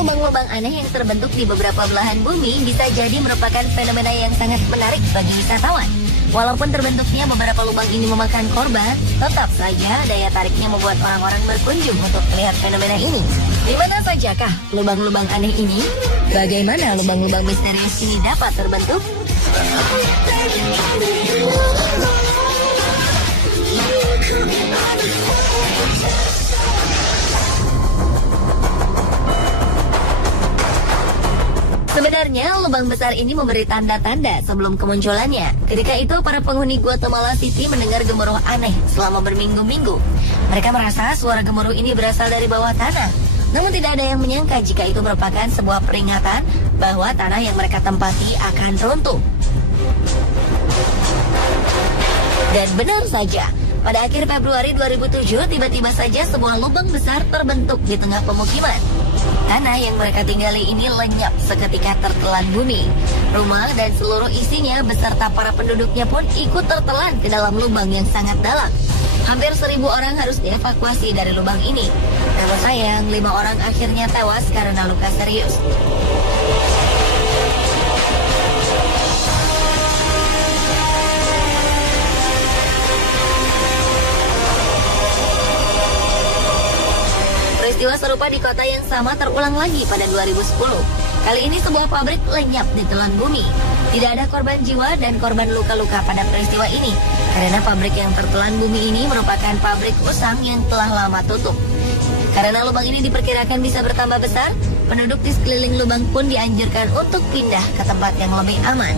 lubang-lubang aneh yang terbentuk di beberapa belahan bumi bisa jadi merupakan fenomena yang sangat menarik bagi wisatawan. Walaupun terbentuknya beberapa lubang ini memakan korban, tetap saja daya tariknya membuat orang-orang berkunjung untuk melihat fenomena ini. Di mana sajakah lubang-lubang aneh ini? Bagaimana lubang-lubang misterius ini dapat terbentuk? Sebenarnya, lubang besar ini memberi tanda-tanda sebelum kemunculannya. Ketika itu, para penghuni Guatemala City mendengar gemuruh aneh selama berminggu-minggu. Mereka merasa suara gemuruh ini berasal dari bawah tanah. Namun tidak ada yang menyangka jika itu merupakan sebuah peringatan bahwa tanah yang mereka tempati akan runtuh. Dan benar saja, pada akhir Februari 2007, tiba-tiba saja sebuah lubang besar terbentuk di tengah pemukiman. Tanah yang mereka tinggali ini lenyap seketika tertelan bumi. Rumah dan seluruh isinya beserta para penduduknya pun ikut tertelan ke dalam lubang yang sangat dalam. Hampir 1.000 orang harus dievakuasi dari lubang ini. Namun sayang, 5 orang akhirnya tewas karena luka serius. Peristiwa serupa di kota yang sama terulang lagi pada 2010. Kali ini sebuah pabrik lenyap di telan bumi. Tidak ada korban jiwa dan korban luka-luka pada peristiwa ini, karena pabrik yang tertelan bumi ini merupakan pabrik usang yang telah lama tutup. Karena lubang ini diperkirakan bisa bertambah besar, penduduk di sekeliling lubang pun dianjurkan untuk pindah ke tempat yang lebih aman.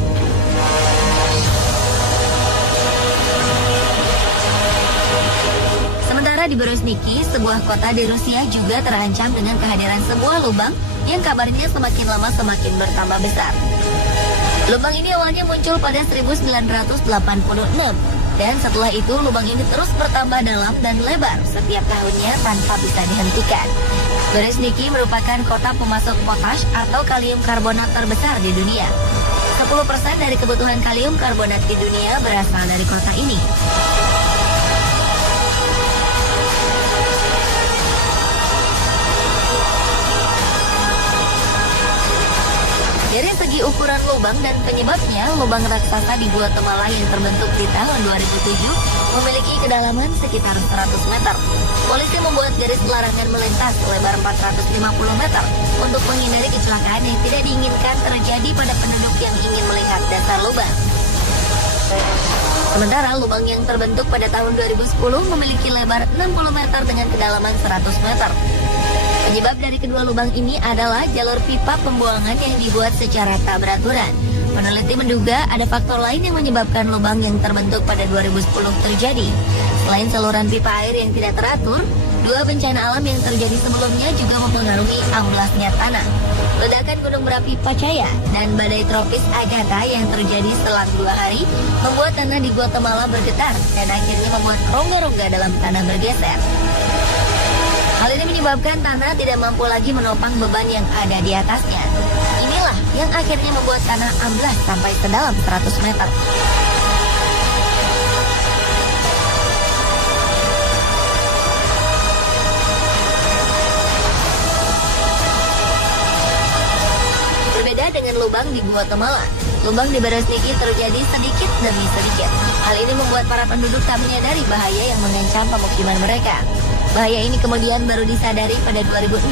Sementara di Berezhniki, sebuah kota di Rusia juga terancam dengan kehadiran sebuah lubang yang kabarnya semakin lama semakin bertambah besar. Lubang ini awalnya muncul pada 1986, dan setelah itu lubang ini terus bertambah dalam dan lebar setiap tahunnya tanpa bisa dihentikan. Berezhniki merupakan kota pemasok potash atau kalium karbonat terbesar di dunia. 10% dari kebutuhan kalium karbonat di dunia berasal dari kota ini. Dari segi ukuran lubang dan penyebabnya, lubang raksasa di Guatemala yang terbentuk di tahun 2007 memiliki kedalaman sekitar 100 meter. Polisi membuat garis larangan melintas selebar 450 meter untuk menghindari kecelakaan yang tidak diinginkan terjadi pada penduduk yang ingin melihat dasar lubang. Sementara lubang yang terbentuk pada tahun 2010 memiliki lebar 60 meter dengan kedalaman 100 meter. Penyebab dari kedua lubang ini adalah jalur pipa pembuangan yang dibuat secara tak beraturan. Peneliti menduga ada faktor lain yang menyebabkan lubang yang terbentuk pada 2010 terjadi. Selain saluran pipa air yang tidak teratur, dua bencana alam yang terjadi sebelumnya juga mempengaruhi amblasnya tanah. Ledakan gunung berapi Pacaya dan badai tropis Agatha yang terjadi selang 2 hari membuat tanah di Guatemala bergetar dan akhirnya membuat rongga-rongga dalam tanah bergeser. Hal ini menyebabkan tanah tidak mampu lagi menopang beban yang ada di atasnya. Inilah yang akhirnya membuat tanah amblas sampai sedalam 100 meter. Berbeda dengan lubang di Guatemala, lubang di Berezhniki terjadi sedikit demi sedikit. Hal ini membuat para penduduk tak menyadari bahaya yang mengancam pemukiman mereka. Bahaya ini kemudian baru disadari pada 2006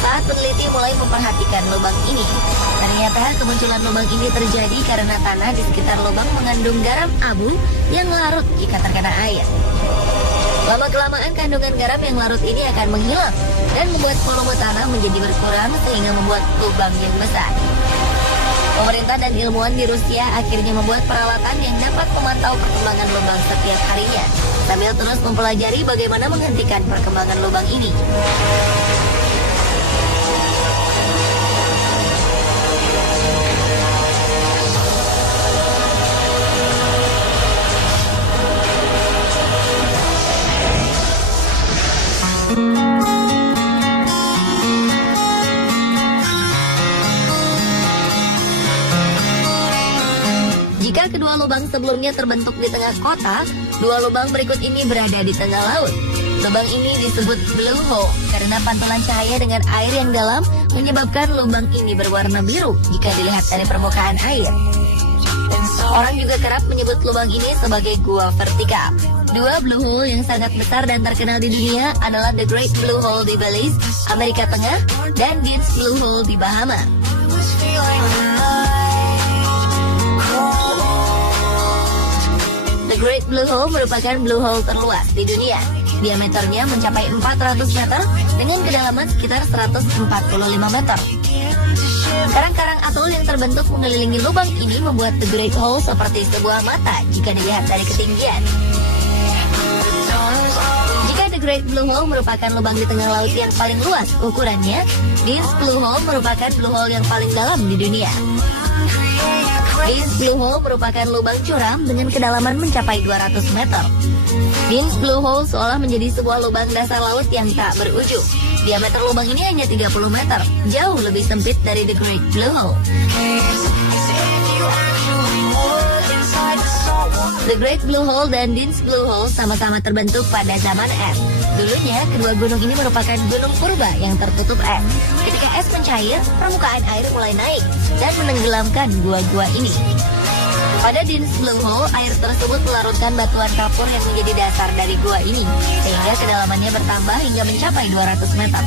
saat peneliti mulai memperhatikan lubang ini. Ternyata kemunculan lubang ini terjadi karena tanah di sekitar lubang mengandung garam abu yang larut jika terkena air. Lama-kelamaan kandungan garam yang larut ini akan menghilang dan membuat volume tanah menjadi berkurang sehingga membuat lubang yang besar. Pemerintah dan ilmuwan di Rusia akhirnya membuat peralatan yang dapat memantau perkembangan lubang setiap harinya, sambil terus mempelajari bagaimana menghentikan perkembangan lubang ini. Jika kedua lubang sebelumnya terbentuk di tengah kota, dua lubang berikut ini berada di tengah laut. Lubang ini disebut blue hole karena pantulan cahaya dengan air yang dalam menyebabkan lubang ini berwarna biru jika dilihat dari permukaan air. Orang juga kerap menyebut lubang ini sebagai gua vertikal. Dua blue hole yang sangat besar dan terkenal di dunia adalah The Great Blue Hole di Belize, Amerika Tengah, dan Dean's Blue Hole di Bahama. The Great Blue Hole merupakan blue hole terluas di dunia. Diameternya mencapai 400 meter dengan kedalaman sekitar 145 meter. Karang-karang atol yang terbentuk mengelilingi lubang ini membuat The Great Hole seperti sebuah mata jika dilihat dari ketinggian. Jika The Great Blue Hole merupakan lubang di tengah laut yang paling luas ukurannya, Dean's Blue Hole merupakan blue hole yang paling dalam di dunia. Dean's Blue Hole merupakan lubang curam dengan kedalaman mencapai 200 meter. Dean's Blue Hole seolah menjadi sebuah lubang dasar laut yang tak berujung. Diameter lubang ini hanya 30 meter, jauh lebih sempit dari The Great Blue Hole. The Great Blue Hole dan Dean's Blue Hole sama-sama terbentuk pada zaman es. Dulunya, kedua gunung ini merupakan gunung purba yang tertutup es. Ketika es mencair, permukaan air mulai naik dan menenggelamkan gua-gua ini. Pada Dean's Blue Hole, air tersebut melarutkan batuan kapur yang menjadi dasar dari gua ini, sehingga kedalamannya bertambah hingga mencapai 200 meter.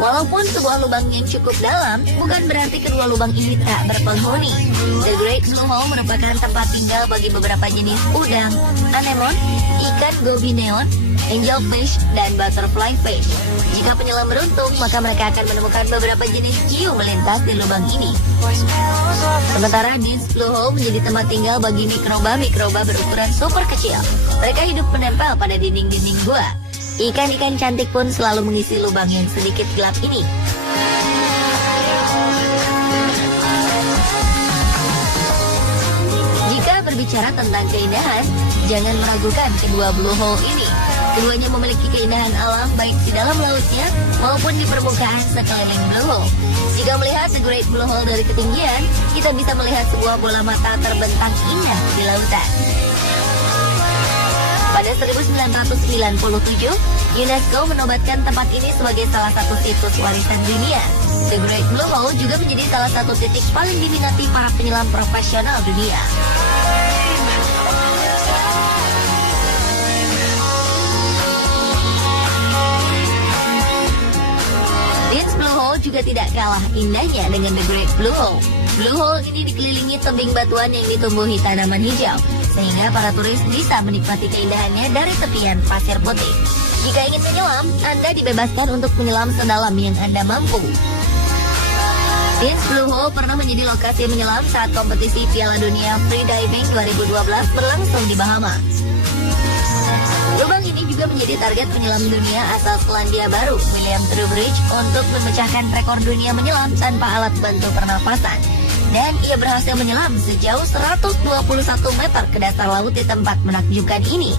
Walaupun sebuah lubang yang cukup dalam, bukan berarti kedua lubang ini tak berpenghuni. The Great Blue Hole merupakan tempat tinggal bagi beberapa jenis udang, anemon, ikan gobineon, angelfish, dan butterfly fish. Jika penyelam beruntung, maka mereka akan menemukan beberapa jenis hiu melintas di lubang ini. Sementara Dean's Blue Hole menjadi tempat tinggal bagi mikroba-mikroba berukuran super kecil. Mereka hidup menempel pada dinding-dinding gua. Ikan-ikan cantik pun selalu mengisi lubang yang sedikit gelap ini. Jika berbicara tentang keindahan, jangan meragukan kedua blue hole ini. Keduanya memiliki keindahan alam baik di dalam lautnya maupun di permukaan sekeliling blue hole. Jika melihat The Great Blue Hole dari ketinggian, kita bisa melihat sebuah bola mata terbentang indah di lautan. Pada 1997, UNESCO menobatkan tempat ini sebagai salah satu situs warisan dunia. The Great Blue Hole juga menjadi salah satu titik paling diminati para penyelam profesional dunia. Dean's Blue Hole juga tidak kalah indahnya dengan The Great Blue Hole. Blue Hole ini dikelilingi tebing batuan yang ditumbuhi tanaman hijau, sehingga para turis bisa menikmati keindahannya dari tepian pasir putih. Jika ingin menyelam, Anda dibebaskan untuk menyelam sedalam yang Anda mampu. Dean's Blue Hole pernah menjadi lokasi menyelam saat kompetisi Piala Dunia Freediving 2012 berlangsung di Bahama. Lubang ini juga menjadi target penyelam dunia asal Selandia Baru, William Trowbridge, untuk memecahkan rekor dunia menyelam tanpa alat bantu pernapasan. Dan ia berhasil menyelam sejauh 121 meter ke dasar laut di tempat menakjubkan ini.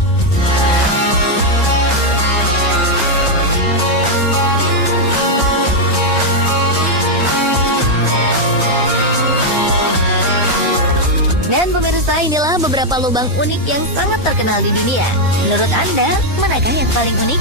Dan pemirsa, inilah beberapa lubang unik yang sangat terkenal di dunia. Menurut Anda, manakah yang paling unik?